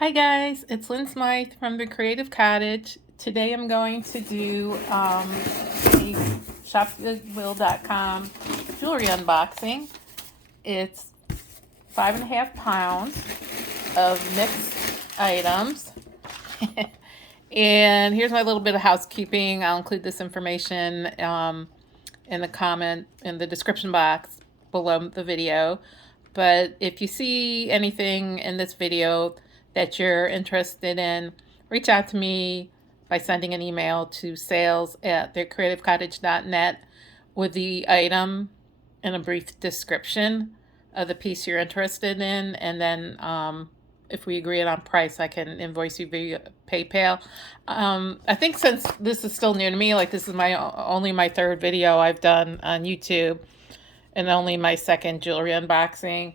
Hi guys, it's Lynn Smythe from the Creative Cottage. Today I'm going to do a shopgoodwill.com jewelry unboxing. It's 5.5 pounds of mixed items. And here's my little bit of housekeeping. I'll include this information in the description box below the video. But if you see anything in this video that you're interested in, reach out to me by sending an email to sales@thecreativecottage.net with the item and a brief description of the piece you're interested in. And then if we agree on price, I can invoice you via PayPal. I think since this is still new to me, like this is only my third video I've done on YouTube and only my second jewelry unboxing.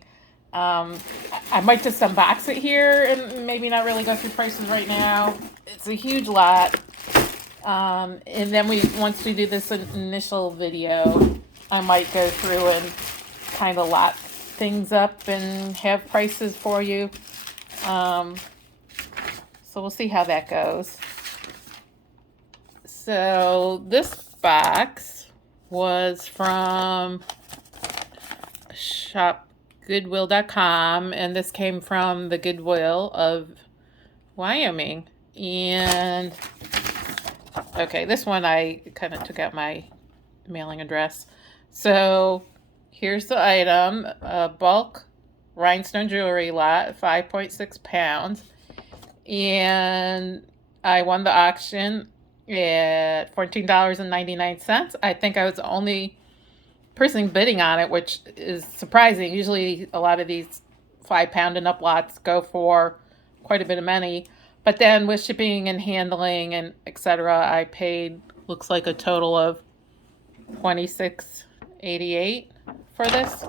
I might just unbox it here and maybe not really go through prices right now. It's a huge lot. And then once we do this initial video, I might go through and kind of lot things up and have prices for you. So we'll see how that goes. So this box was from shopgoodwill.com, and this came from the Goodwill of Wyoming. And okay, this one I kind of took out my mailing address. So here's the item, bulk rhinestone jewelry lot, 5.6 pounds. And I won the auction at $14.99. I think I was the only person bidding on it, which is surprising. Usually a lot of these 5-pound and up lots go for quite a bit of money. But then with shipping and handling and etc., I paid, looks like a total of $26.88 for this,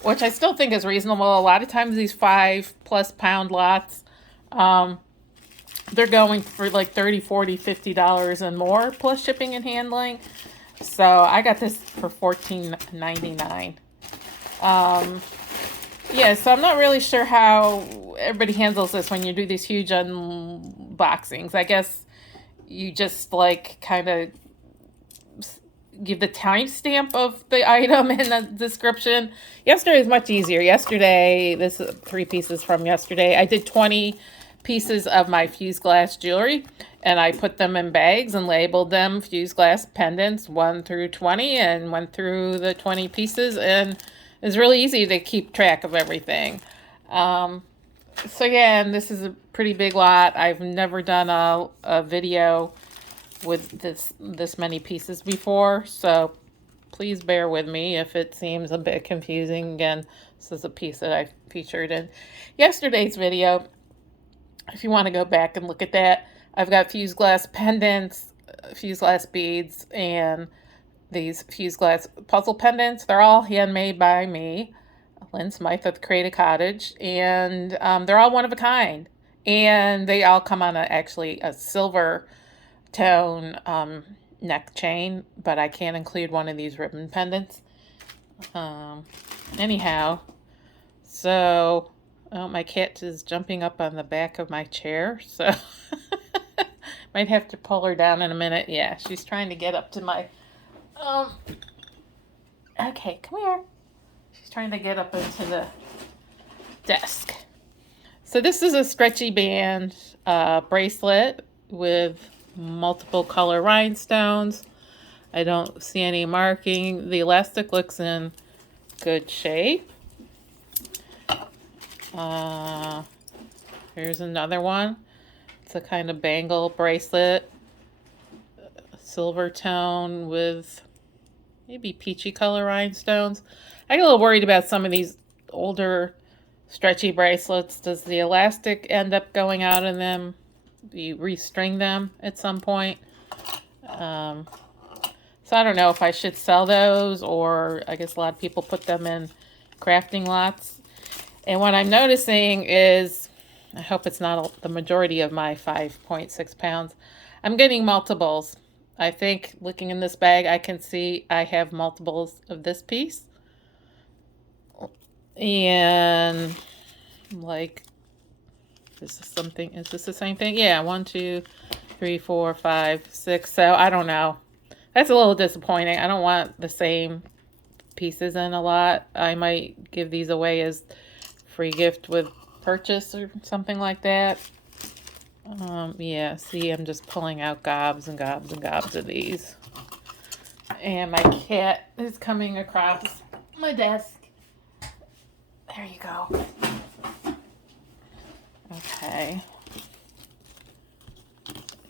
which I still think is reasonable. A lot of times these 5+ pound lots, they're going for like $30, $40, $50 and more plus shipping and handling. So I got this for $14.99. Yeah, so I'm not really sure how everybody handles this when you do these huge unboxings. I guess you just like kind of give the timestamp of the item in the description. Yesterday is much easier. Yesterday, this is 3 pieces from yesterday. I did 20 pieces of my fused glass jewelry, and I put them in bags and labeled them fused glass pendants 1 through 20, and went through the 20 pieces, and it's really easy to keep track of everything. So again, this is a pretty big lot. I've never done a video with this many pieces before, so please bear with me if it seems a bit confusing. Again, this is a piece that I featured in yesterday's video. If you want to go back and look at that, I've got fused glass pendants, fused glass beads, and these fused glass puzzle pendants. They're all handmade by me, Lynn Smythe at the Creative Cottage, and they're all one of a kind. And they all come on actually a silver tone neck chain, but I can't include one of these ribbon pendants. Anyhow, so my cat is jumping up on the back of my chair, so might have to pull her down in a minute. Yeah, she's trying to get up to my okay, come here. She's trying to get up into the desk. So this is a stretchy band bracelet with multiple color rhinestones. I don't see any marking. The elastic looks in good shape. Here's another one. It's a kind of bangle bracelet, silver tone with maybe peachy color rhinestones. I get a little worried about some of these older stretchy bracelets. Does the elastic end up going out in them? Do you restring them at some point? So I don't know if I should sell those, or I guess a lot of people put them in crafting lots. And what I'm noticing is, I hope it's not the majority of my 5.6 pounds, I'm getting multiples. I think looking in this bag, I can see I have multiples of this piece. And like Is this something? Is this the same thing? Yeah, 1, 2, 3, 4, 5, 6. So I don't know. That's a little disappointing. I don't want the same pieces in a lot. I might give these away as free gift with purchase or something like that. Yeah, see, I'm just pulling out gobs and gobs and gobs of these. And my cat is coming across my desk. There you go. Okay.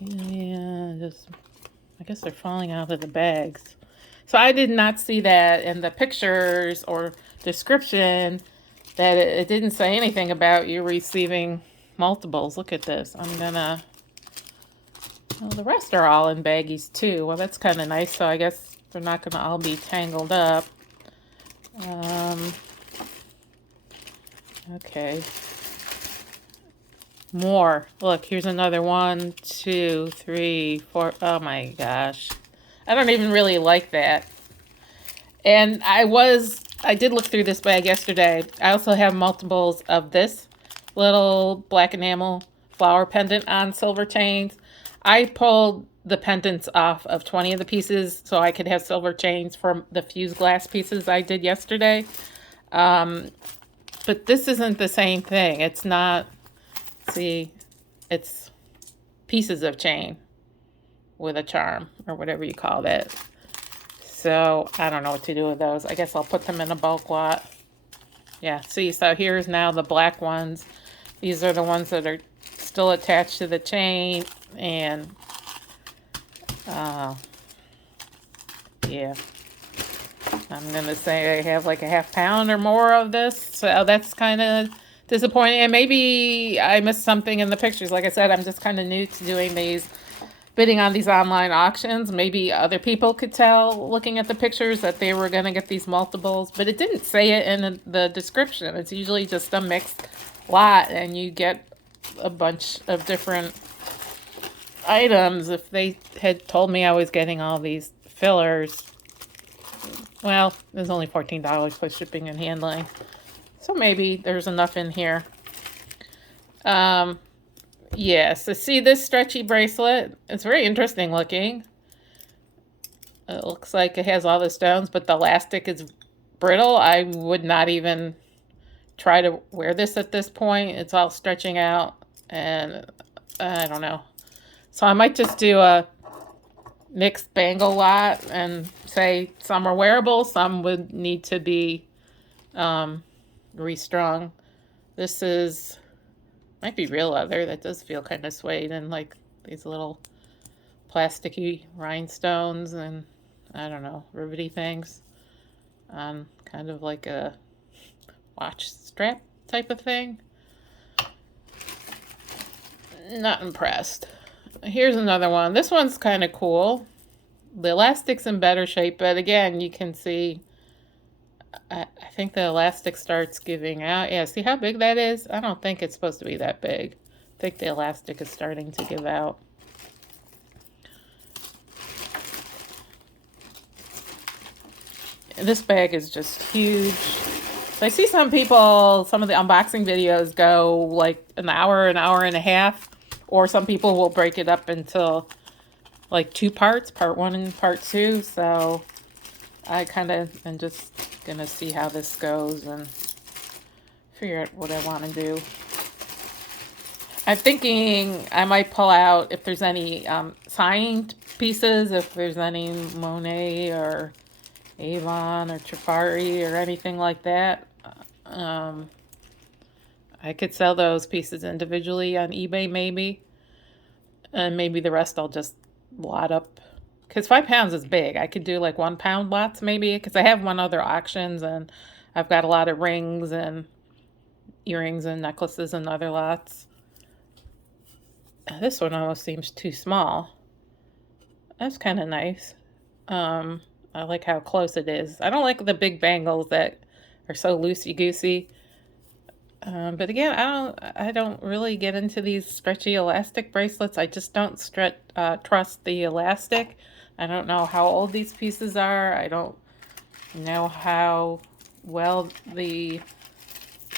Yeah, I guess they're falling out of the bags. So I did not see that in the pictures or description, that it didn't say anything about you receiving multiples. Look at this. Well, the rest are all in baggies too. Well, that's kind of nice. So I guess they're not going to all be tangled up. Okay. More. Look, here's another 1, 2, 3, 4. Oh my gosh. I don't even really like that. And I did look through this bag yesterday. I also have multiples of this little black enamel flower pendant on silver chains. I pulled the pendants off of 20 of the pieces so I could have silver chains from the fused glass pieces I did yesterday. But this isn't the same thing. It's not, see, it's pieces of chain with a charm or whatever you call that. So I don't know what to do with those. I guess I'll put them in a bulk lot. Yeah, see, so here's now the black ones. These are the ones that are still attached to the chain. And yeah, I'm going to say I have like a half pound or more of this. So that's kind of disappointing. And maybe I missed something in the pictures. Like I said, I'm just kind of new to doing these, bidding on these online auctions. Maybe other people could tell looking at the pictures that they were going to get these multiples, but it didn't say it in the description. It's usually just a mixed lot and you get a bunch of different items. If they had told me I was getting all these fillers, well, it was only $14 plus shipping and handling. So maybe there's enough in here. Yeah, so see this stretchy bracelet? It's very interesting looking. It looks like it has all the stones, but the elastic is brittle. I would not even try to wear this at this point. It's all stretching out, and I don't know. So I might just do a mixed bangle lot and say some are wearable, some would need to be restrung. This is, might be real leather. That does feel kind of suede, and like these little plasticky rhinestones and I don't know, rivety things on kind of like a watch strap type of thing. Not impressed. Here's another one. This one's kind of cool. The elastic's in better shape, but again, you can see, I think the elastic starts giving out. Yeah, see how big that is? I don't think it's supposed to be that big. I think the elastic is starting to give out. This bag is just huge. I see some people, some of the unboxing videos go like an hour and a half, or some people will break it up into like 2 parts, part 1 and part 2. So I kind of am just going to see how this goes and figure out what I want to do. I'm thinking I might pull out if there's any signed pieces, if there's any Monet or Avon or Trifari or anything like that. I could sell those pieces individually on eBay maybe. And maybe the rest I'll just lot up. Because 5 pounds is big. I could do like 1 pound lots maybe. Because I have one other auctions and I've got a lot of rings and earrings and necklaces and other lots. This one almost seems too small. That's kind of nice. I like how close it is. I don't like the big bangles that are so loosey-goosey. But again, I don't really get into these stretchy elastic bracelets. I just don't trust the elastic. I don't know how old these pieces are. I don't know how well the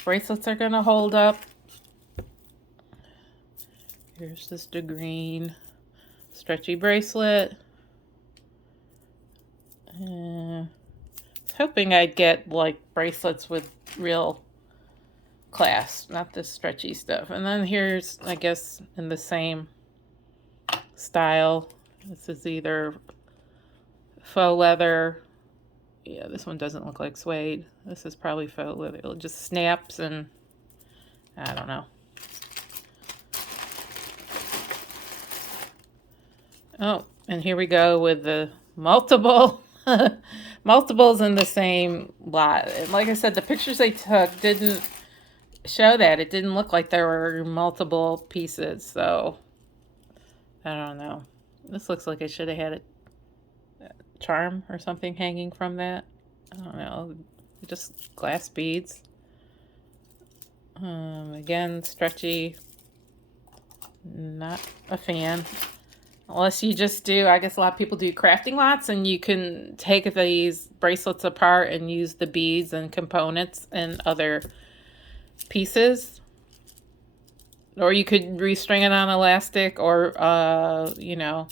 bracelets are going to hold up. Here's just a green stretchy bracelet. I was hoping I'd get like bracelets with real clasp, not this stretchy stuff. And then here's, I guess, in the same style. This is either faux leather. Yeah, this one doesn't look like suede. This is probably faux leather. It just snaps and I don't know. Oh, and here we go with the multiple multiples in the same lot. And like I said, the pictures they took didn't show that. It didn't look like there were multiple pieces, so I don't know. This looks like it should have had a charm or something hanging from that. I don't know. Just glass beads. Again, stretchy. Not a fan. Unless you just do, I guess a lot of people do crafting lots, and you can take these bracelets apart and use the beads and components and other pieces. Or you could restring it on elastic, or, you know,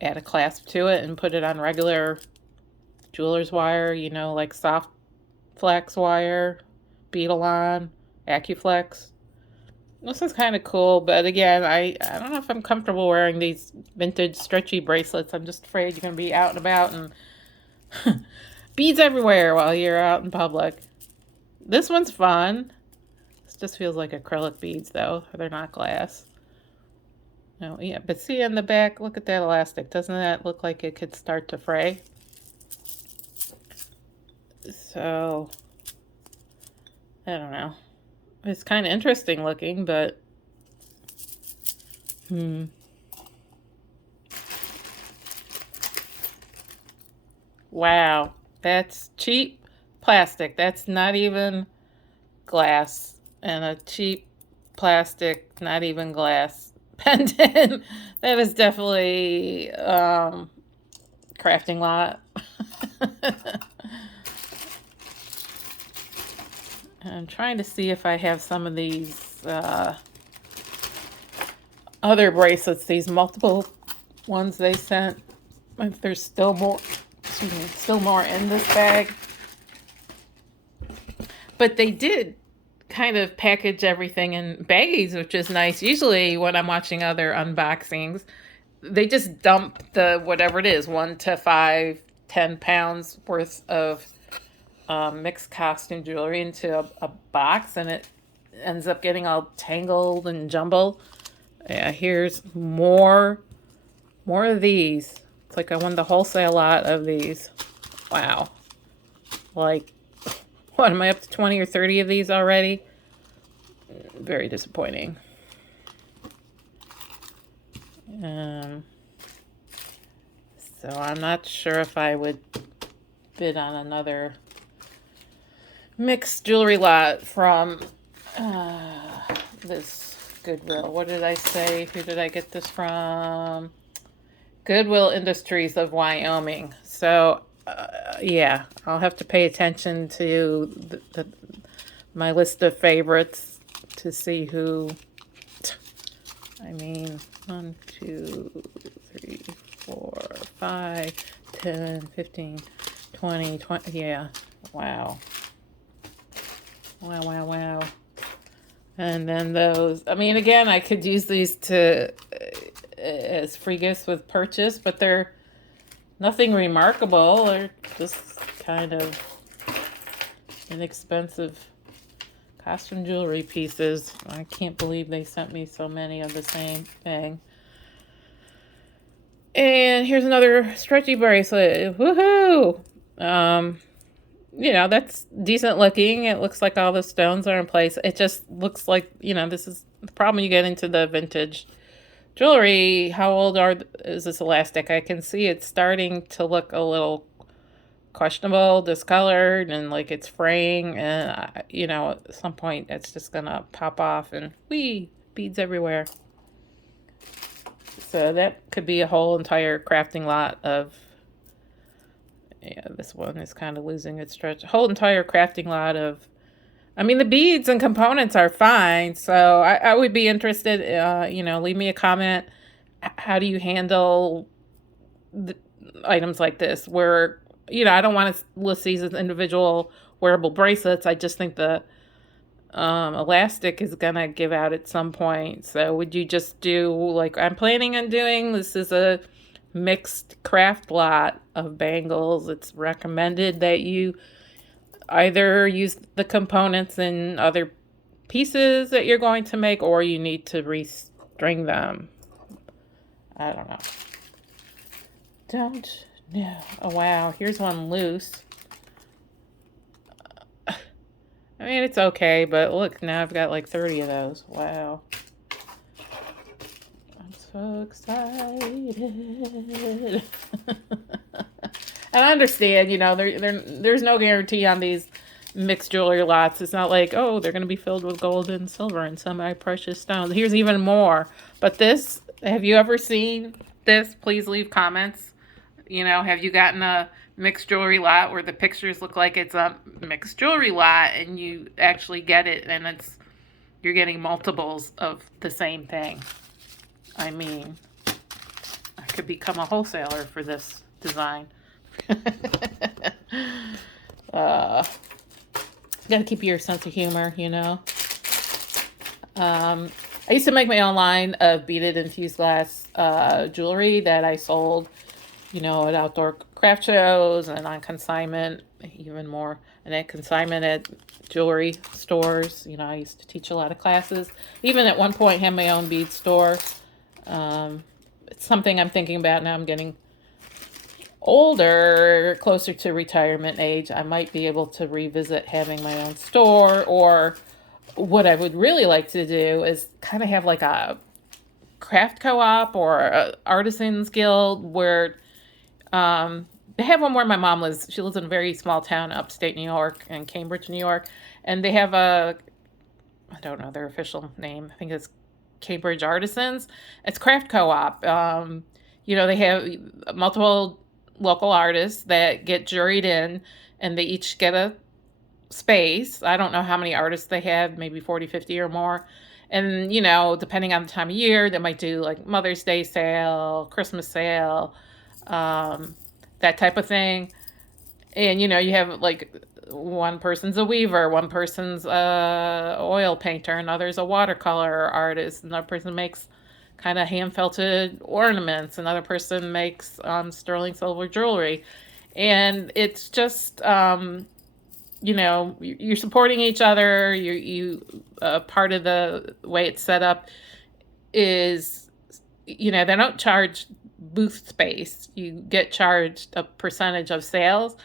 add a clasp to it and put it on regular jeweler's wire, you know, like soft flex wire, Beadalon, Acuflex. This is kind of cool, but again, I don't know if I'm comfortable wearing these vintage stretchy bracelets. I'm just afraid you're going to be out and about and beads everywhere while you're out in public. This one's fun. This just feels like acrylic beads, though. They're not glass. Oh, yeah, but see in the back, look at that elastic. Doesn't that look like it could start to fray? So, I don't know. It's kind of interesting looking, but wow, that's cheap plastic. That's not even glass. And a cheap plastic, not even glass pendant. That is definitely crafting lot. I'm trying to see if I have some of these other bracelets, these multiple ones they sent. If there's still more, excuse me, still more in this bag. But they did kind of package everything in baggies, which is nice. Usually when I'm watching other unboxings, they just dump the whatever it is, 1 to 5, 10 pounds worth of mixed costume jewelry into a box, and it ends up getting all tangled and jumbled. Yeah, here's more of these. It's like I won the wholesale lot of these. Wow. Like, what, am I up to 20 or 30 of these already? Very disappointing. So I'm not sure if I would bid on another mixed jewelry lot from this Goodwill. What did I say? Who did I get this from? Goodwill Industries of Wyoming. So, yeah, I'll have to pay attention to my list of favorites to see who. I mean, 1, 2, 3, 4, 5, 10, 15, 20. Yeah, wow. Wow. And then those, I mean, again, I could use these to as free gifts with purchase, but they're nothing remarkable. They're just kind of inexpensive costume jewelry pieces. I can't believe they sent me so many of the same thing. And here's another stretchy bracelet. Woohoo! You know, that's decent looking. It looks like all the stones are in place. It just looks like, you know, this is the problem you get into the vintage jewelry. How old is this elastic? I can see it's starting to look a little questionable, discolored, and like it's fraying. And, you know, at some point it's just going to pop off and beads everywhere. So that could be a whole entire crafting lot of, yeah, this one is kind of losing its stretch. A whole entire crafting lot of I mean, the beads and components are fine. So I would be interested, leave me a comment. How do you handle the items like this where, I don't want to list these as individual wearable bracelets. I just think the elastic is gonna give out at some point. So would you just do like I'm planning on doing? This is a mixed craft lot of bangles. It's recommended that you either use the components in other pieces that you're going to make, or you need to restring them. I don't know. Don't know. Oh wow, here's one loose. I mean, it's okay, but look, now I've got like 30 of those. Wow. I'm so excited. And I understand, there's no guarantee on these mixed jewelry lots. It's not like, oh, they're going to be filled with gold and silver and semi-precious stones. Here's even more. But this, have you ever seen this? Please leave comments. Have you gotten a mixed jewelry lot where the pictures look like it's a mixed jewelry lot and you actually get it and you're getting multiples of the same thing? I mean, I could become a wholesaler for this design. Gotta keep your sense of humor, I used to make my own line of beaded infused glass jewelry that I sold, at outdoor craft shows and on consignment, even more, and at consignment at jewelry stores. I used to teach a lot of classes. Even at one point had my own bead store. It's something I'm thinking about now. I'm getting older, closer to retirement age. I might be able to revisit having my own store, or what I would really like to do is kind of have like a craft co-op or a artisans guild where they have one where my mom lives. She lives in a very small town upstate New York, in Cambridge, New York, and they have I don't know their official name. I think it's Cambridge Artisans. It's craft co-op. They have multiple local artists that get juried in, and they each get a space. I don't know how many artists they have, maybe 40, 50 or more. And, depending on the time of year, they might do like Mother's Day sale, Christmas sale, that type of thing. And, you have like one person's a weaver, one person's a oil painter, another's a watercolor artist, another person makes kind of hand-felted ornaments, another person makes sterling silver jewelry. And it's just, you're supporting each other. You part of the way it's set up is, they don't charge booth space. You get charged a percentage of sales,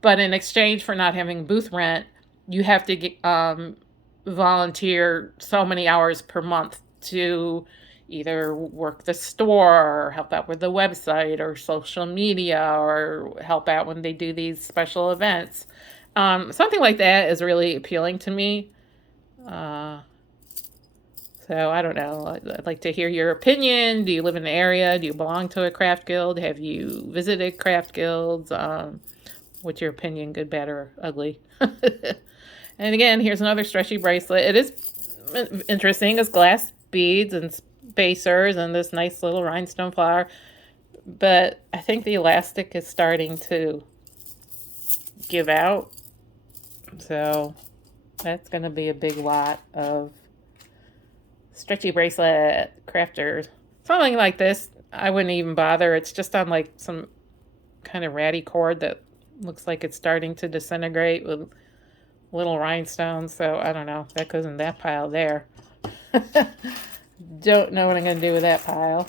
but in exchange for not having booth rent, you have to get, volunteer so many hours per month to either work the store or help out with the website or social media or help out when they do these special events. Something like that is really appealing to me. So I don't know. I'd like to hear your opinion. Do you live in the area? Do you belong to a craft guild? Have you visited craft guilds? What's your opinion, good, bad, or ugly? And again, here's another stretchy bracelet. It is interesting. It's glass beads and spacers and this nice little rhinestone flower. But I think the elastic is starting to give out. So that's going to be a big lot of stretchy bracelet crafters. Something like this, I wouldn't even bother. It's just on like some kind of ratty cord that looks like it's starting to disintegrate with little rhinestones. So I don't know. That goes in that pile there. Don't know what I'm going to do with that pile.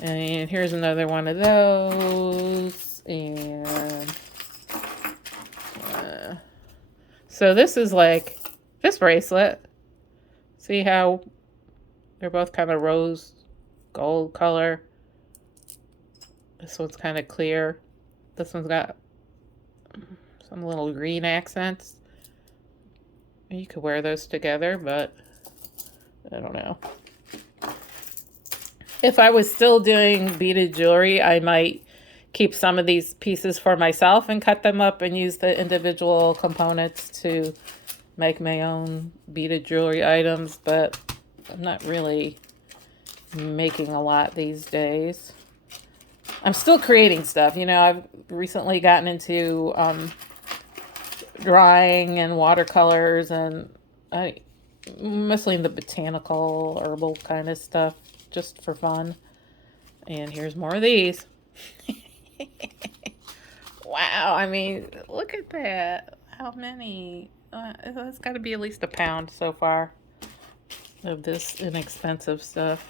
And here's another one of those. And so this is like this bracelet. See how they're both kind of rose gold color. This one's kind of clear. This one's got some little green accents. You could wear those together, but I don't know. If I was still doing beaded jewelry, I might keep some of these pieces for myself and cut them up and use the individual components to make my own beaded jewelry items, but I'm not really making a lot these days. I'm still creating stuff. I've recently gotten into drawing and watercolors, and I mostly in the botanical, herbal kind of stuff, just for fun. And here's more of these. Wow, I mean, look at that. How many? It's got to be at least a pound so far of this inexpensive stuff.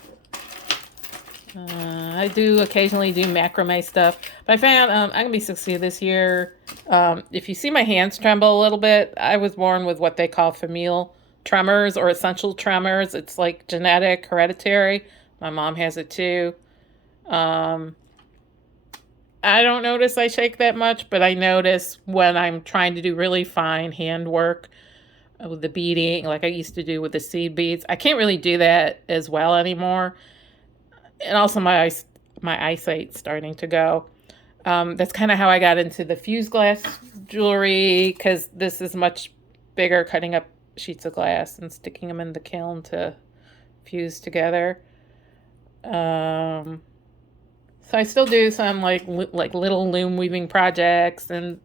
I do occasionally do macrame stuff, but I found I'm gonna be 60 this year. If you see my hands tremble a little bit, I was born with what they call familial tremors or essential tremors. It's like genetic, hereditary. My mom has it too. Um, I don't notice I shake that much, but I notice when I'm trying to do really fine handwork with the beading, like I used to do with the seed beads. I can't really do that as well anymore. And also my eyesight's starting to go. That's kind of how I got into the fused glass jewelry, because this is much bigger, cutting up sheets of glass and sticking them in the kiln to fuse together. So I still do some like little loom weaving projects, and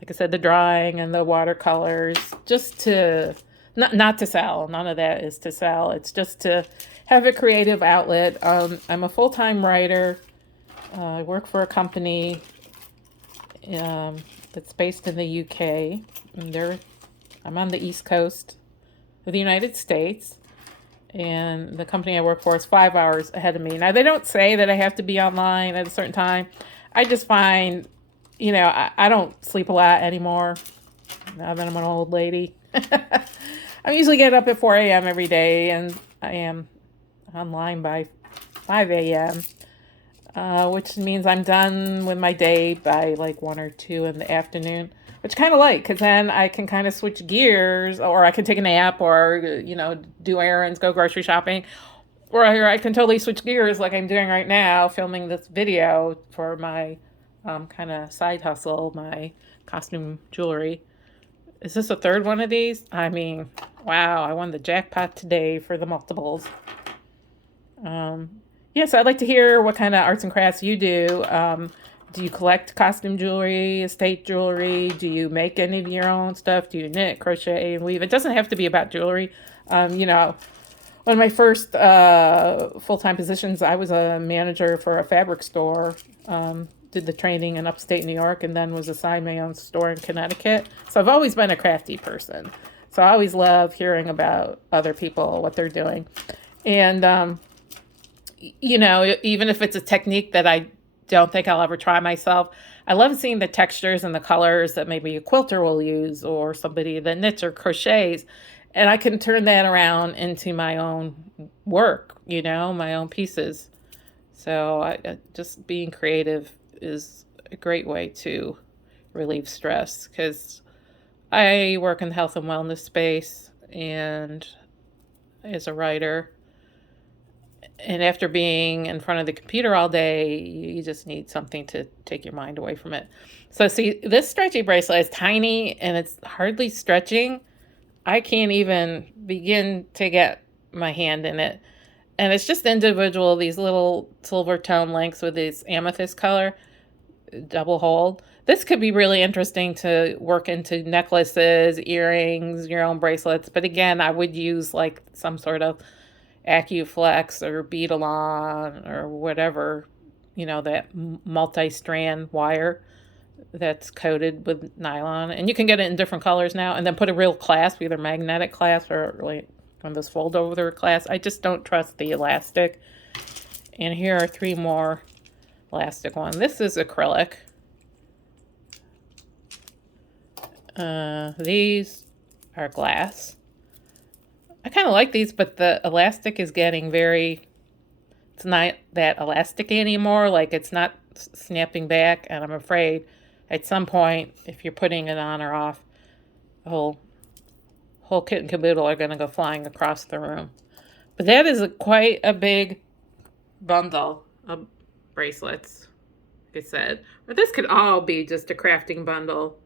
like I said, the drawing and the watercolors, just to not to sell. None of that is to sell. It's just to have a creative outlet. I'm a full-time writer. I work for a company that's based in the UK. I'm on the East Coast of the United States, and the company I work for is 5 hours ahead of me. Now, they don't say that I have to be online at a certain time. I just find, I don't sleep a lot anymore now that I'm an old lady. I usually get up at 4 a.m. every day, and I am online by 5 a.m., which means I'm done with my day by like 1 or 2 in the afternoon, which I kind of like, because then I can kind of switch gears, or I can take a nap, or, do errands, go grocery shopping, or I can totally switch gears like I'm doing right now, filming this video for my kind of side hustle, my costume jewelry. Is this a third one of these? I mean, wow, I won the jackpot today for the multiples. So I'd like to hear what kind of arts and crafts you do. Do you collect costume jewelry, estate jewelry? Do you make any of your own stuff? Do you knit, crochet, and weave? It doesn't have to be about jewelry. One of my first full-time positions, I was a manager for a fabric store. Did the training in upstate New York, and then was assigned my own store in Connecticut. So I've always been a crafty person. So I always love hearing about other people, what they're doing. And, even if it's a technique that I don't think I'll ever try myself, I love seeing the textures and the colors that maybe a quilter will use, or somebody that knits or crochets. And I can turn that around into my own work, my own pieces. So just being creative is a great way to relieve stress, because I work in the health and wellness space and as a writer. And after being in front of the computer all day, you just need something to take your mind away from it. So see, this stretchy bracelet is tiny and it's hardly stretching. I can't even begin to get my hand in it. And it's just individual, these little silver tone links with this amethyst color, double hold. This could be really interesting to work into necklaces, earrings, your own bracelets. But again, I would use like some sort of AccuFlex or Beadalon or whatever, that multi-strand wire that's coated with nylon. And you can get it in different colors now, and then put a real clasp, either magnetic clasp or like one of those fold over clasps. I just don't trust the elastic. And here are 3 more elastic ones. This is acrylic. These are glass. I kind of like these, but the elastic is getting it's not that elastic anymore. Like, it's not snapping back, and I'm afraid at some point, if you're putting it on or off, the whole kit and caboodle are going to go flying across the room. But that is quite a big bundle of bracelets, like I said. But this could all be just a crafting bundle.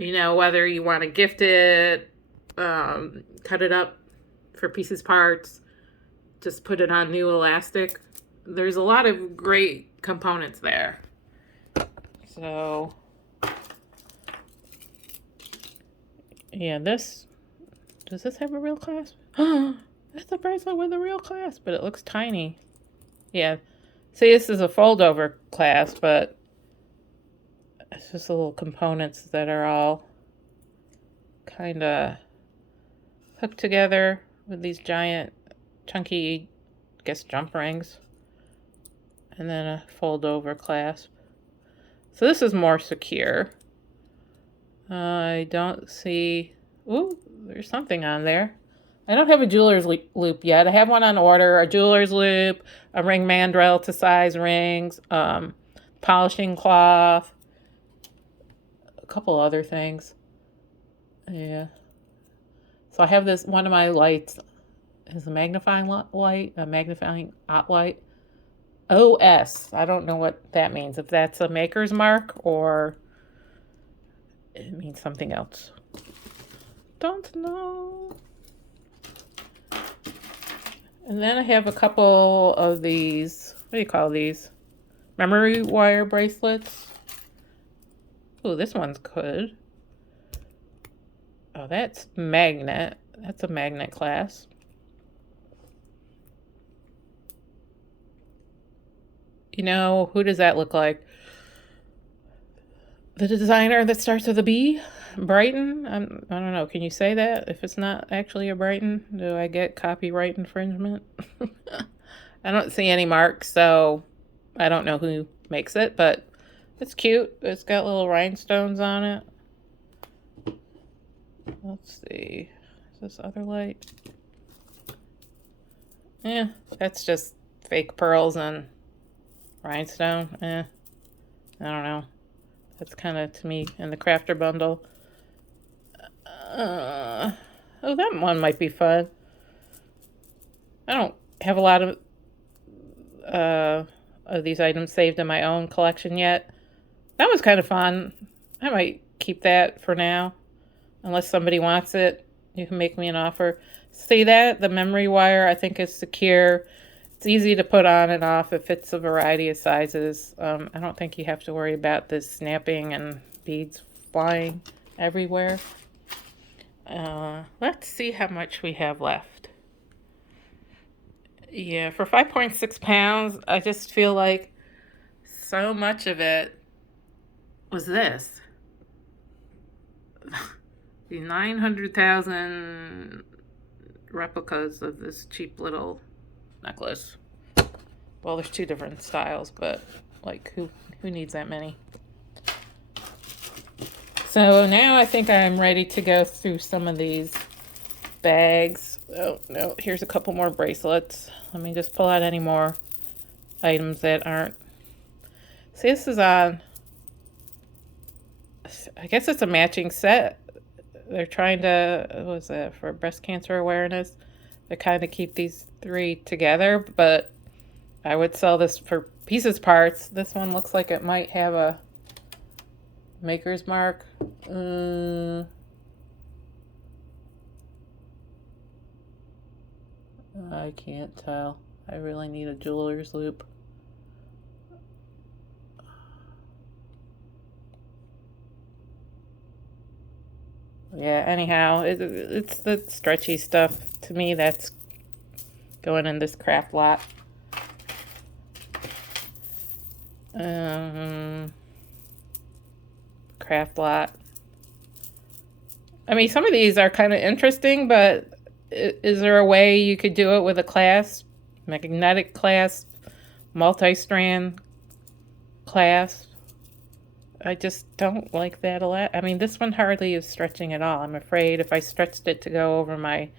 You know, whether you want to gift it, cut it up for pieces, parts, just put it on new elastic. There's a lot of great components there. So, yeah, does this have a real clasp? That's a bracelet with a real clasp, but it looks tiny. Yeah, see, this is a fold-over clasp, but it's just little components that are all kind of hooked together with these giant, chunky, I guess, jump rings. And then a fold-over clasp. So this is more secure. I don't see... Ooh, there's something on there. I don't have a jeweler's loop yet. I have one on order. A jeweler's loop, a ring mandrel to size rings, polishing cloth, a couple other things. Yeah. So I have this, one of my lights is a magnifying light, a magnifying light. OS. I don't know what that means. If that's a maker's mark or it means something else. Don't know. And then I have a couple of these, what do you call these? Memory wire bracelets. Oh, this one's good. Oh, that's magnet. That's a magnet clasp. You know, who does that look like? The designer that starts with a B? Brighton? I don't know. Can you say that if it's not actually a Brighton? Do I get copyright infringement? I don't see any marks, so I don't know who makes it, but it's cute. It's got little rhinestones on it. Let's see. Is this other light? Yeah, that's just fake pearls and rhinestone. I don't know. That's kind of, to me, in the crafter bundle. Oh, that one might be fun. I don't have a lot of these items saved in my own collection yet. That was kind of fun. I might keep that for now. Unless somebody wants it, you can make me an offer. See that? The memory wire, I think, is secure. It's easy to put on and off. It fits a variety of sizes. I don't think you have to worry about this snapping and beads flying everywhere. Let's see how much we have left. Yeah, for 5.6 pounds, I just feel like so much of it was this. The 900,000 replicas of this cheap little necklace. Well, there's two different styles, but like who needs that many? So now I think I'm ready to go through some of these bags. Oh no, here's a couple more bracelets. Let me just pull out any more items that aren't. See, this is on, I guess it's a matching set. They're trying to, what was that, for breast cancer awareness? They kind of keep these three together, but I would sell this for pieces parts. This one looks like it might have a maker's mark. I can't tell. I really need a jeweler's loop. Yeah, anyhow, it's the stretchy stuff. To me, that's going in this craft lot. Craft lot. I mean, some of these are kind of interesting, but is there a way you could do it with a clasp? Magnetic clasp? Multi-strand clasp? I just don't like that a lot. I mean, this one hardly is stretching at all. I'm afraid if I stretched it to go over my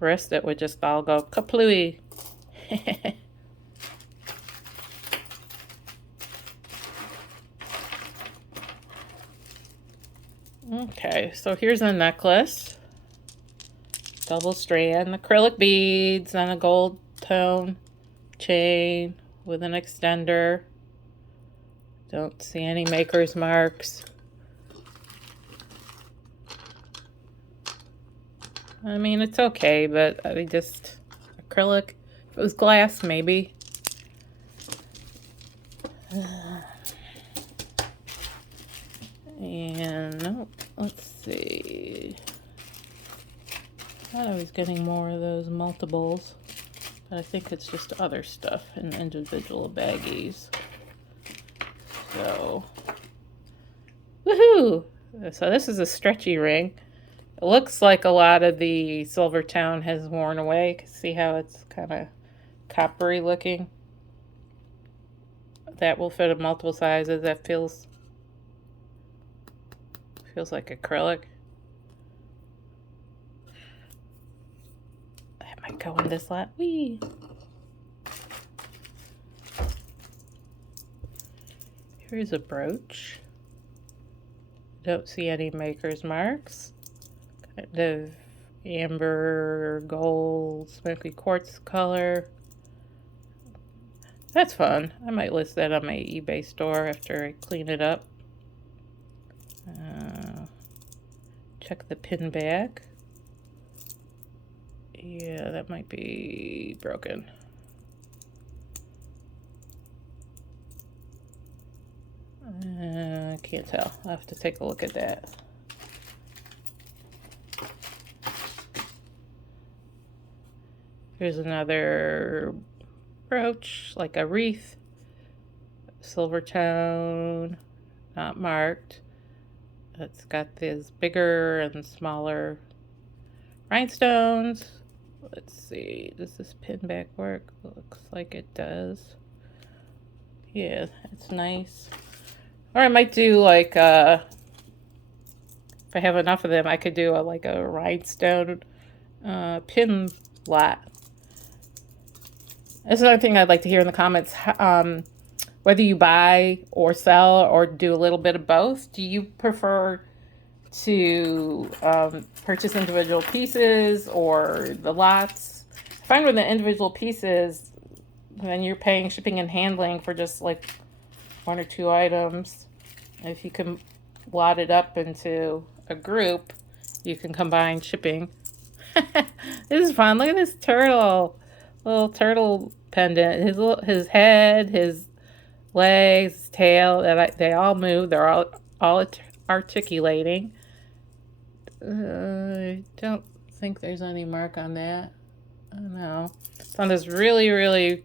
wrist, it would just all go kaplooey. Okay, so here's a necklace. Double strand, acrylic beads on a gold tone chain with an extender. Don't see any maker's marks. I mean, it's okay, but I just acrylic. If it was glass, maybe. And no, let's see. I thought I was getting more of those multiples, but I think it's just other stuff in individual baggies. So, woohoo! So this is a stretchy ring. It looks like a lot of the Silvertown has worn away. You can see how it's kind of coppery looking. That will fit in multiple sizes. That feels like acrylic. That might go in this lot. Whee! Here's a brooch. Don't see any maker's marks. Kind of amber, gold, smoky quartz color. That's fun. I might list that on my eBay store after I clean it up. Check the pin back. Yeah, that might be broken. I can't tell. I'll have to take a look at that. Here's another brooch, like a wreath. Silvertone, not marked. It's got these bigger and smaller rhinestones. Let's see, does this pin back work? Looks like it does. Yeah, it's nice. Or I might do like, if I have enough of them, I could do like a rhinestone pin lot. That's another thing I'd like to hear in the comments. Whether you buy or sell or do a little bit of both, do you prefer to purchase individual pieces or the lots? I find with the individual pieces, then you're paying shipping and handling for just like 1 or 2 items. If you can lot it up into a group, you can combine shipping. This is fun. Look at this turtle. Little turtle pendant. His head, his legs, his tail, they all move. They're all articulating. I don't think there's any mark on that. I don't know. It's on this really, really,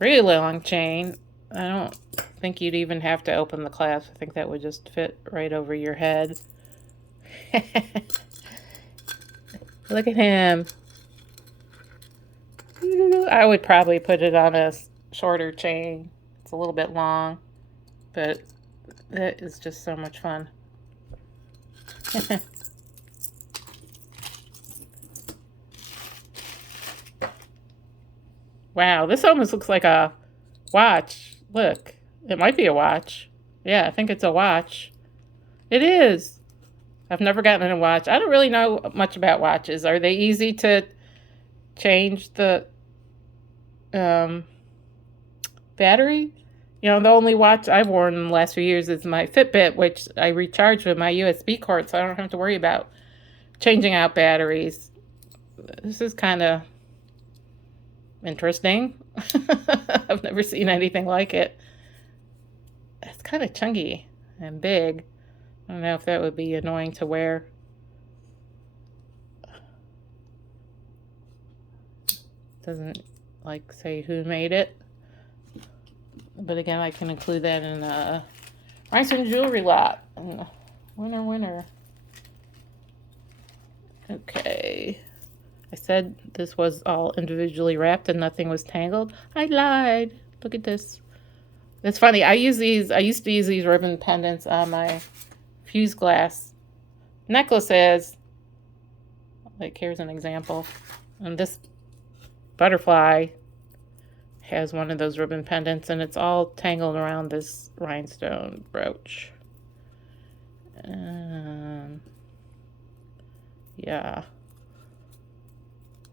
really long chain. I don't think you'd even have to open the clasp. I think that would just fit right over your head. Look at him. I would probably put it on a shorter chain. It's a little bit long, but that is just so much fun. Wow, this almost looks like a watch. Look, it might be a watch. Yeah, I think it's a watch. It is. I've never gotten a watch. I don't really know much about watches. Are they easy to change the battery? You know, the only watch I've worn in the last few years is my Fitbit, which I recharge with my USB cord, so I don't have to worry about changing out batteries. This is kind of interesting. I've never seen anything like it. It's kind of chunky and big. I don't know if that would be annoying to wear. Doesn't like say who made it. But again, I can include that in a rhinestone jewelry lot. Winner, winner. Okay. I said this was all individually wrapped and nothing was tangled. I lied. Look at this. It's funny. I used to use these ribbon pendants on my fuse glass necklaces. Like, here's an example. And this butterfly has one of those ribbon pendants, and it's all tangled around this rhinestone brooch. Yeah.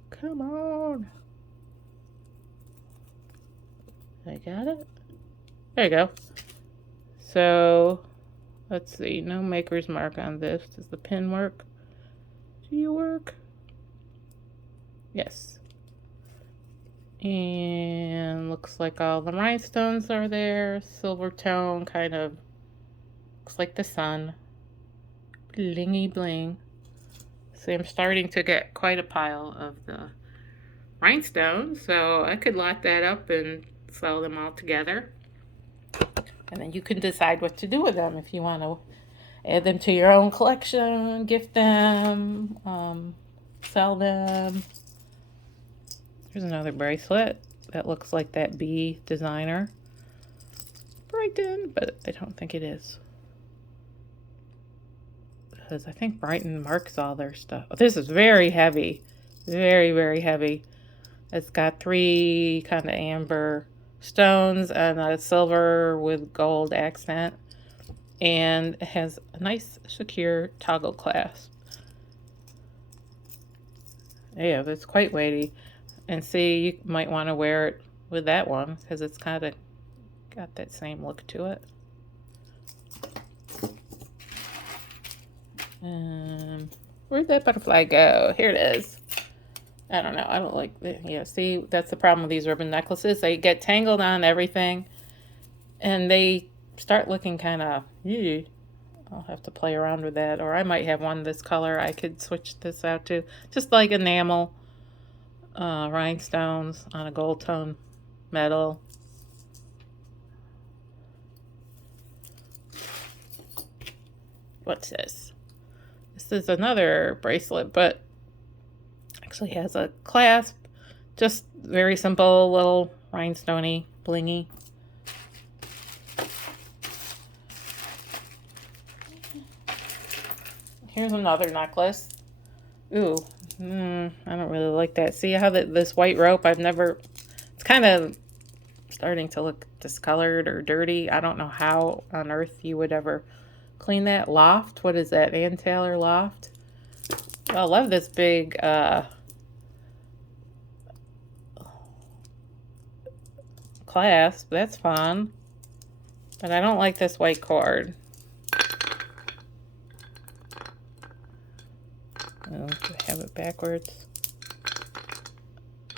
Come on. I got it. There you go. So, let's see. No maker's mark on this. Does the pin work? Do you work? Yes. And looks like all the rhinestones are there. Silver tone, kind of looks like the sun. Blingy bling. See, I'm starting to get quite a pile of the rhinestones, so I could lot that up and sell them all together. And then you can decide what to do with them. If you want to add them to your own collection, gift them, sell them. Here's another bracelet that looks like that bee designer. Brighton, but I don't think it is. Because I think Brighton marks all their stuff. Oh, this is very heavy. Very, very heavy. It's got 3 kind of amber stones and a silver with gold accent. And it has a nice secure toggle clasp. Yeah, it's quite weighty. And see, you might want to wear it with that one because it's kind of got that same look to it. Where'd that butterfly go? Here it is. I don't know. I don't like the, yeah, see, that's the problem with these ribbon necklaces. They get tangled on everything and they start looking kind of, I'll have to play around with that. Or I might have one this color I could switch this out to. Just like enamel rhinestones on a gold tone metal. What's this? This is another bracelet, but actually has a clasp. Just very simple, little rhinestoney, blingy. Here's another necklace. Ooh, I don't really like that. See how this white rope, it's kind of starting to look discolored or dirty. I don't know how on earth you would ever clean that. Loft, what is that? Ann Taylor Loft. I love this big clasp. That's fun. But I don't like this white cord. Oh, do I have it backwards?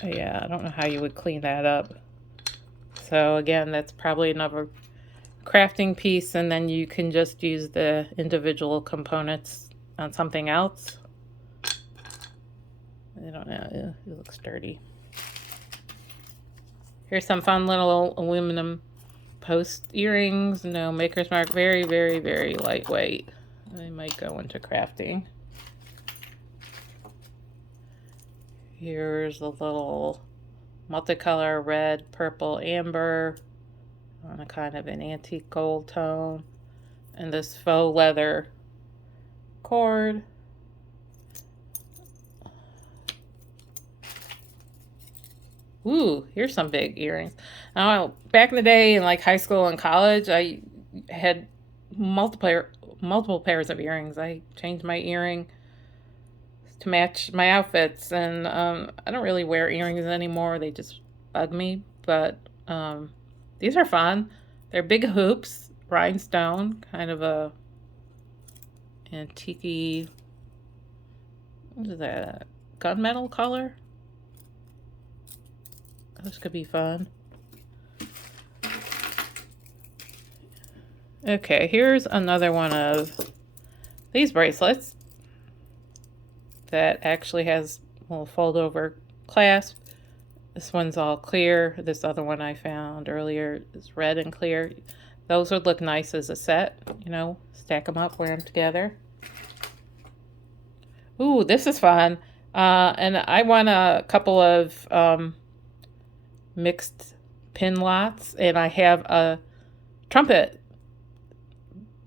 Oh, yeah, I don't know how you would clean that up. So again, that's probably another crafting piece, and then you can just use the individual components on something else. I don't know, it looks dirty. Here's some fun little aluminum post earrings. No Maker's Mark, very, very, very lightweight. They might go into crafting. Here's a little multicolor red, purple, amber on a kind of an antique gold tone. And this faux leather cord. Ooh, here's some big earrings. Now, back in the day in like high school and college, I had multiple pairs of earrings. I changed my earring to match my outfits, and I don't really wear earrings anymore. They just bug me, but these are fun. They're big hoops, rhinestone, kind of a antique-y, what is that, gunmetal color? This could be fun. Okay, here's another one of these bracelets that actually has a little fold over clasp. This one's all clear. This other one I found earlier is red and clear. Those would look nice as a set, you know, stack them up, wear them together. Ooh, this is fun. And I won a couple of mixed pin lots, and I have a trumpet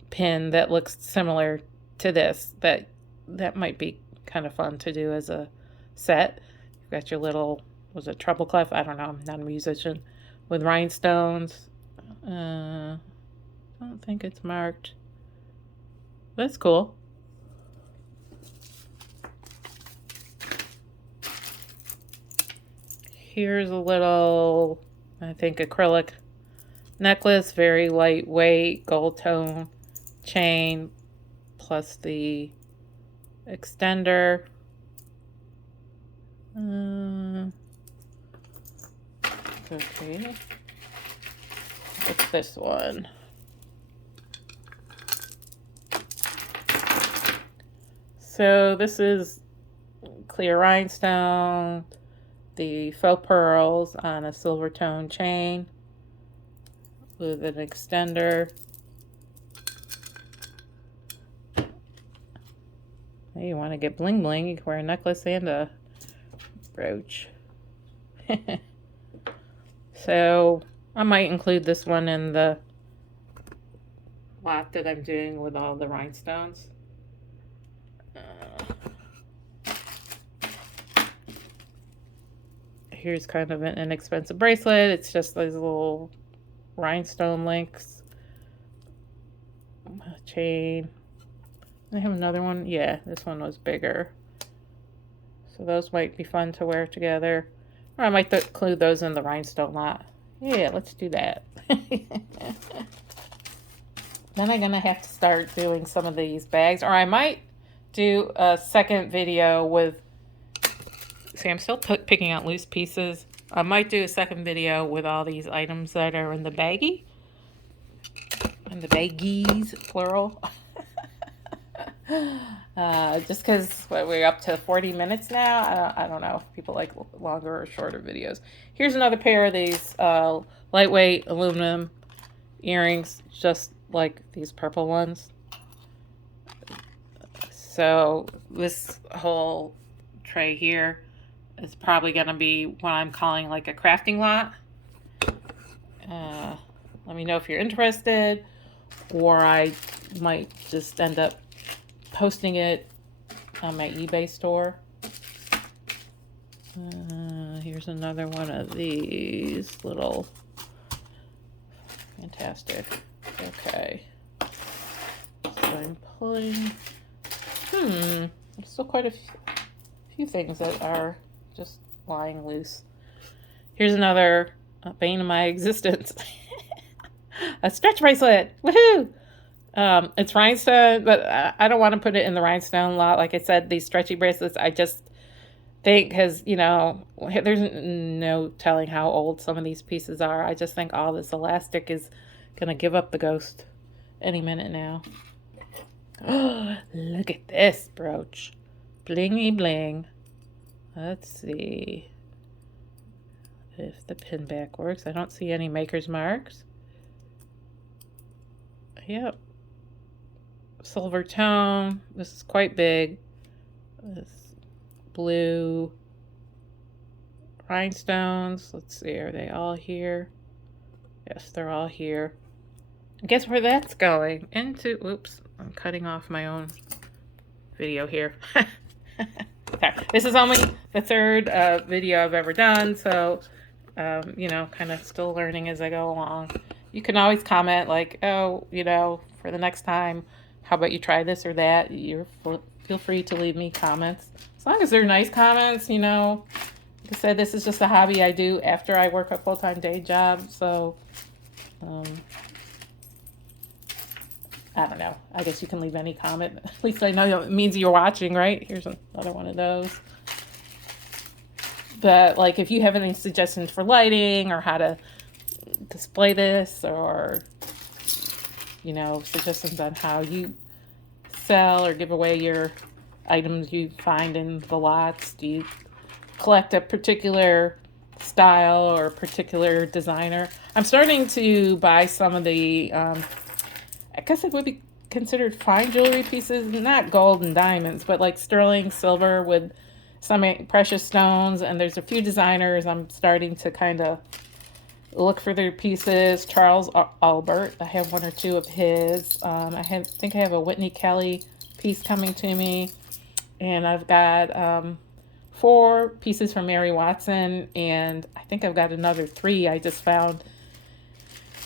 pin that looks similar to this. That might be kind of fun to do as a set. You've got your little, was it treble clef? I don't know, I'm not a musician. With rhinestones. I don't think it's marked. That's cool. Here's a little, I think, acrylic necklace, very lightweight, gold tone chain, plus the extender. Okay. What's this one? So this is clear rhinestone, the faux pearls on a silver tone chain with an extender. Hey, you want to get bling bling, you can wear a necklace and a brooch. So I might include this one in the lot that I'm doing with all the rhinestones. Here's kind of an inexpensive bracelet. It's just these little rhinestone links. Chain. I have another one. Yeah, this one was bigger. So those might be fun to wear together. Or I might include those in the rhinestone lot. Yeah, let's do that. Then I'm going to have to start doing some of these bags. Or I might do a second video with... See, I'm still picking out loose pieces. I might do a second video with all these items that are in the baggie. In the baggies, plural. Just because we're up to 40 minutes now. I don't know if people like longer or shorter videos. Here's another pair of these lightweight aluminum earrings, just like these purple ones. So this whole tray here is probably going to be what I'm calling like a crafting lot. Let me know if you're interested, or I might just end up posting it on my eBay store. Here's another one of these little, fantastic. Okay, so I'm pulling, there's still quite a few things that are just lying loose. Here's another bane of my existence. A stretch bracelet. Woohoo! It's rhinestone, but I don't want to put it in the rhinestone lot. Like I said, these stretchy bracelets, I just think, because, you know, there's no telling how old some of these pieces are. I just think all this elastic is going to give up the ghost any minute now. Oh, look at this brooch. Blingy bling. Let's see if the pin back works. I don't see any maker's marks. Yep. Silver tone. This is quite big. This blue rhinestones. Let's see, are they all here? Yes, they're all here. Guess where that's going? Into, oops, I'm cutting off my own video here. Okay. This is only the third video I've ever done, so, you know, kind of still learning as I go along. You can always comment like, oh, you know, for the next time, how about you try this or that? Feel free to leave me comments. As long as they're nice comments, you know. Like I said, this is just a hobby I do after I work a full-time day job, so I don't know. I guess you can leave any comment. At least I know it means you're watching, right? Here's another one of those. But, like, if you have any suggestions for lighting or how to display this, or, you know, suggestions on how you sell or give away your items you find in the lots. Do you collect a particular style or a particular designer? I'm starting to buy some of the, I guess it would be considered fine jewelry pieces, not gold and diamonds, but like sterling silver with some precious stones. And there's a few designers I'm starting to kind of look for their pieces. Charles Albert, I have one or two of his. I think I have a Whitney Kelly piece coming to me, and I've got 4 pieces from Mary Watson, and I think I've got another 3 I just found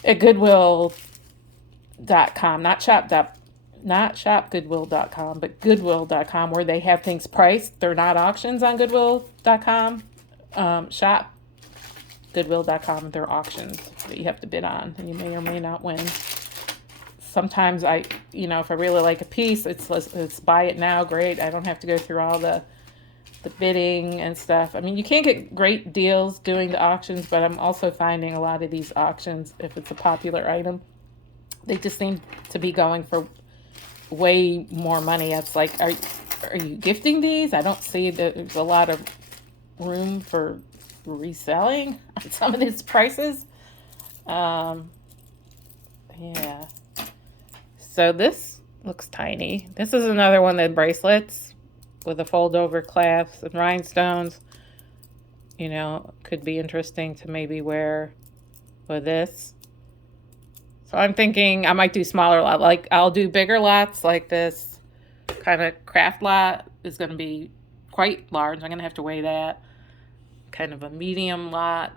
at Goodwill.com, not shopgoodwill.com, but Goodwill.com, where they have things priced. They're not auctions on Goodwill.com. Shop Goodwill.com, they're auctions that you have to bid on, and you may or may not win. Sometimes you know, if I really like a piece, it's buy it now, great. I don't have to go through all the the bidding and stuff. I mean, you can't get great deals doing the auctions, but I'm also finding a lot of these auctions, if it's a popular item, they just seem to be going for way more money. It's like, are you gifting these? I don't see that there's a lot of room for reselling on some of these prices. Yeah. So this looks tiny. This is another one of the bracelets with a fold over clasp and rhinestones. You know, could be interesting to maybe wear with this. So I'm thinking I might do smaller lot. Like I'll do bigger lots like this kind of craft lot is going to be quite large. I'm going to have to weigh that. Kind of a medium lot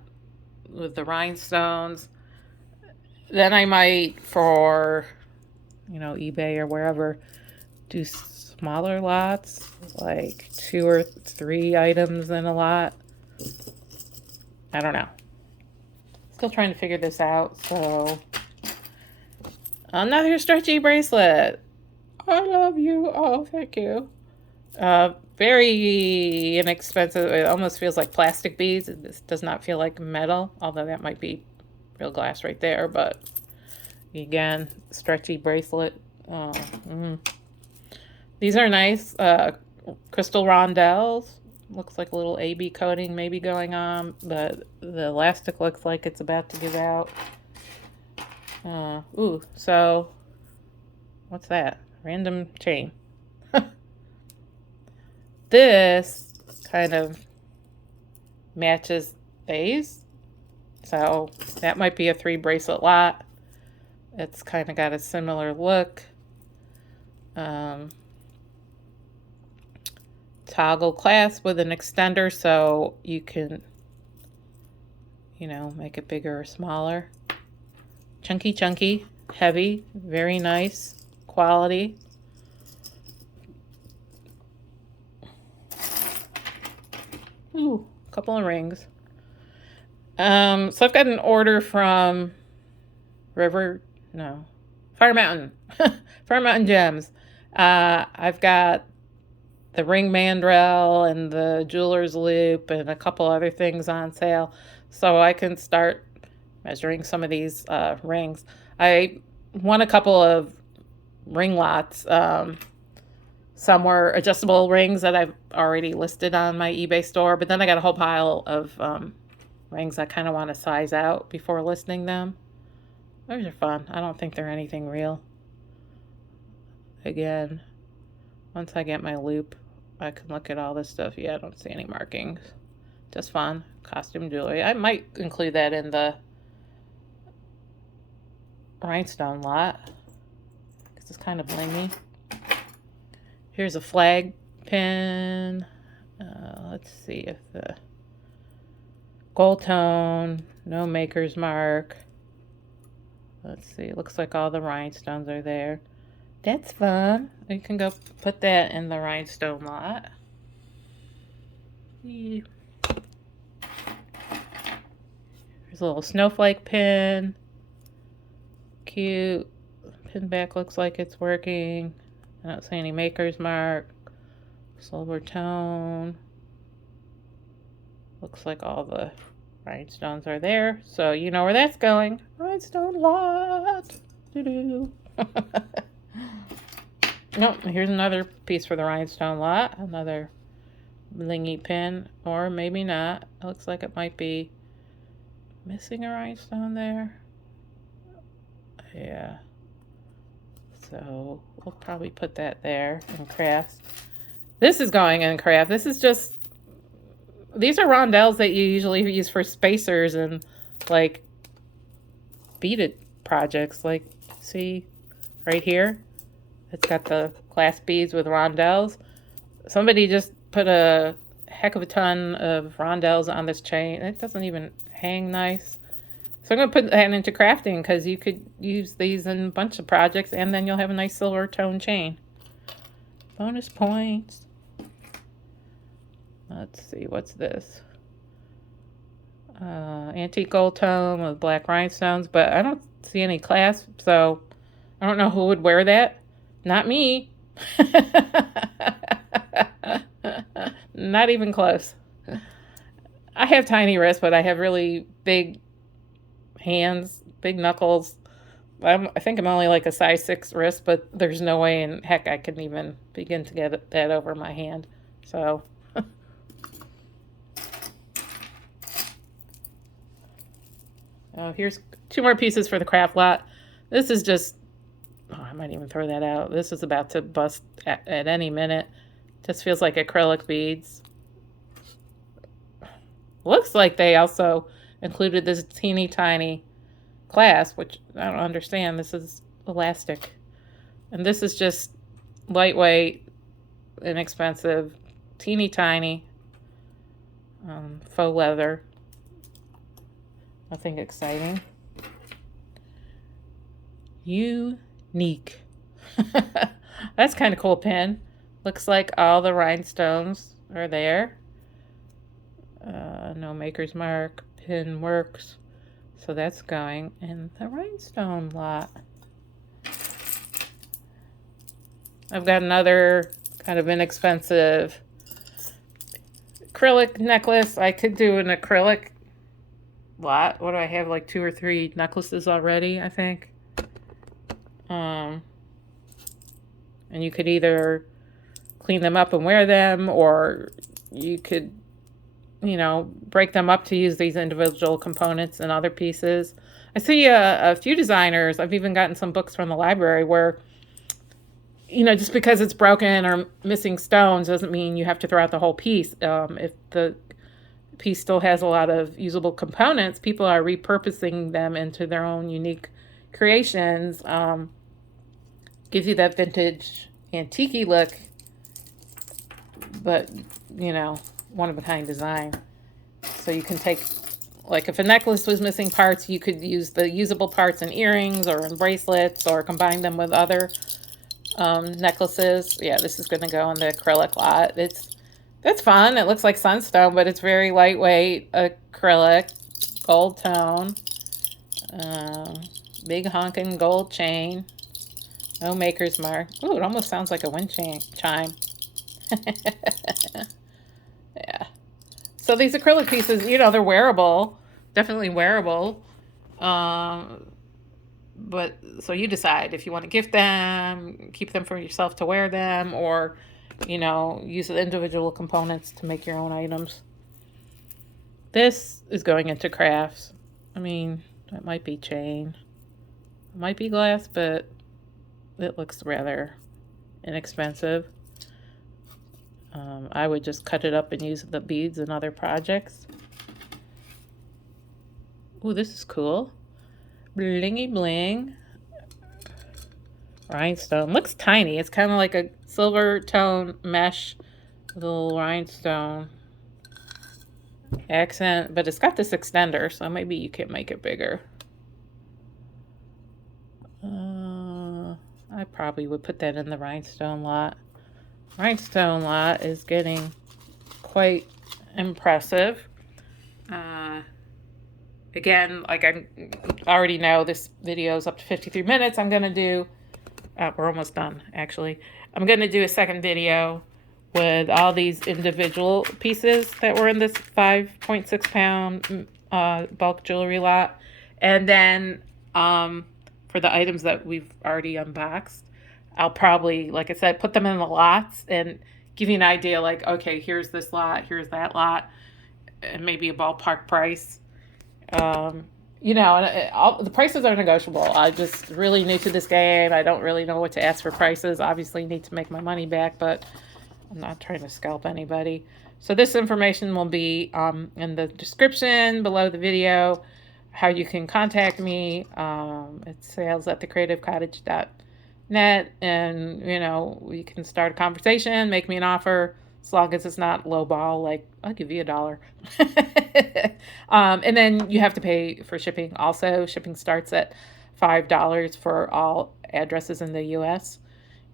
with the rhinestones. Then I might, for, you know, eBay or wherever, do smaller lots, like 2 or 3 items in a lot. I don't know. Still trying to figure this out. So another stretchy bracelet. I love you. Oh, thank you. Very inexpensive. It almost feels like plastic beads. This does not feel like metal, although that might be real glass right there. But again, stretchy bracelet. These are nice. Crystal rondelles. Looks like a little AB coating maybe going on, but the elastic looks like it's about to give out. Ooh, so what's that? Random chain. This kind of matches these. So that might be a 3 bracelet lot. It's kind of got a similar look. Toggle clasp with an extender so you can, you know, make it bigger or smaller. Chunky, heavy, very nice quality. Ooh, a couple of rings. So I've got an order from Fire Mountain. Fire Mountain Gems. I've got the ring mandrel and the jeweler's loop and a couple other things on sale. So I can start measuring some of these rings. I won a couple of ring lots. Some were adjustable rings that I've already listed on my eBay store, but then I got a whole pile of rings I kind of want to size out before listing them. Those are fun. I don't think they're anything real. Again, once I get my loop, I can look at all this stuff. Yeah, I don't see any markings. Just fun. Costume jewelry. I might include that in the rhinestone lot because it's kind of blingy. Here's a flag pin. Let's see if the gold tone, no maker's mark. Let's see, it looks like all the rhinestones are there. That's fun. You can go put that in the rhinestone lot. Here's a little snowflake pin. Cute. Pin back looks like it's working. I don't see any maker's mark. Silver tone. Looks like all the rhinestones are there. So you know where that's going. Rhinestone lot. Doo-doo. Nope, here's another piece for the rhinestone lot. Another blingy pin. Or maybe not. It looks like it might be missing a rhinestone there. Yeah. So we'll probably put that there in crafts. This is going in craft. This is just, these are rondelles that you usually use for spacers and like beaded projects. Like, see right here? It's got the clasp beads with rondelles. Somebody just put a heck of a ton of rondelles on this chain. It doesn't even hang nice. So I'm going to put that into crafting because you could use these in a bunch of projects and then you'll have a nice silver tone chain. Bonus points. Let's see, what's this? Antique gold tone with black rhinestones, but I don't see any clasp, so I don't know who would wear that. Not me. Not even close. I have tiny wrists, but I have really big hands, big knuckles. I think I'm only like a size 6 wrist, but there's no way in heck I can even begin to get that over my hand. So, here's 2 more pieces for the craft lot. This is just, I might even throw that out. This is about to bust at any minute. Just feels like acrylic beads. Looks like they also included this teeny tiny clasp, which I don't understand. This is elastic. And this is just lightweight, inexpensive, teeny tiny faux leather. Nothing exciting. Unique. That's kind of cool pin. Looks like all the rhinestones are there. No maker's mark. Pin works. So that's going in the rhinestone lot. I've got another kind of inexpensive acrylic necklace. I could do an acrylic lot. What do I have? Like 2 or 3 necklaces already, I think. And you could either clean them up and wear them, or you could, break them up to use these individual components and other pieces. I see a few designers, I've even gotten some books from the library where, just because it's broken or missing stones doesn't mean you have to throw out the whole piece. If the piece still has a lot of usable components, people are repurposing them into their own unique creations. Gives you that vintage antique look, but, one-of-a-kind design. So you can take, like if a necklace was missing parts, you could use the usable parts in earrings or in bracelets or combine them with other necklaces. Yeah, this is going to go in the acrylic lot. That's fun. It looks like sunstone, but it's very lightweight acrylic, gold tone, big honking gold chain, no maker's mark. Ooh, it almost sounds like a wind chime. Yeah. So these acrylic pieces, they're wearable, definitely wearable. But so you decide if you want to gift them, keep them for yourself to wear them, or, use the individual components to make your own items. This is going into crafts. I mean, that might be chain. It might be glass, but it looks rather inexpensive. I would just cut it up and use the beads in other projects. Ooh, this is cool. Blingy bling. Rhinestone. Looks tiny. It's kind of like a silver tone mesh little rhinestone accent, but it's got this extender, so maybe you can make it bigger. I probably would put that in the rhinestone lot. Rhinestone lot is getting quite impressive. Again, like I already know this video is up to 53 minutes. I'm going to do, we're almost done actually. I'm going to do a second video with all these individual pieces that were in this 5.6 pound bulk jewelry lot. And then for the items that we've already unboxed, I'll probably, like I said, put them in the lots and give you an idea like, okay, here's this lot, here's that lot, and maybe a ballpark price. And the prices are negotiable. I'm just really new to this game. I don't really know what to ask for prices. Obviously need to make my money back, but I'm not trying to scalp anybody. So this information will be in the description below the video, how you can contact me. It's sales@thecreativecottage.net, and we can start a conversation, make me an offer, as long as it's not lowball, like I'll give you $1. And then you have to pay for shipping. Also, shipping starts at $5 for all addresses in the US,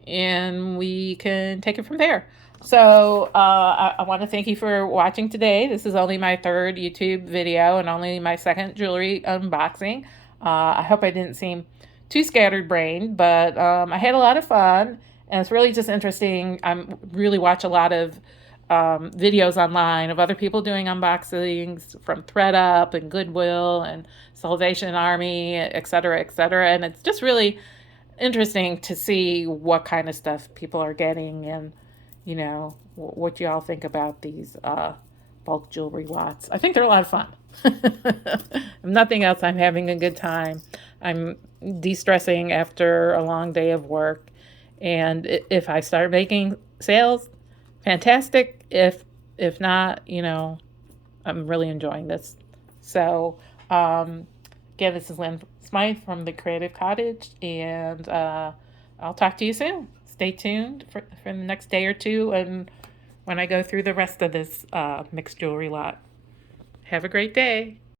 and we can take it from there. So I want to thank you for watching today. This is only my 3rd YouTube video and only my 2nd jewelry unboxing. I hope I didn't seem too scattered-brained, but I had a lot of fun, and it's really just interesting. I really watch a lot of videos online of other people doing unboxings from ThreadUp and Goodwill and Salvation Army, et cetera, et cetera. And it's just really interesting to see what kind of stuff people are getting and, what you all think about these bulk jewelry lots. I think they're a lot of fun. If nothing else, I'm having a good time. I'm de-stressing after a long day of work. And if I start making sales, fantastic. If not, I'm really enjoying this. So, again, this is Lynn Smythe from the Creative Cottage, and I'll talk to you soon. Stay tuned for the next day or two, and when I go through the rest of this mixed jewelry lot. Have a great day.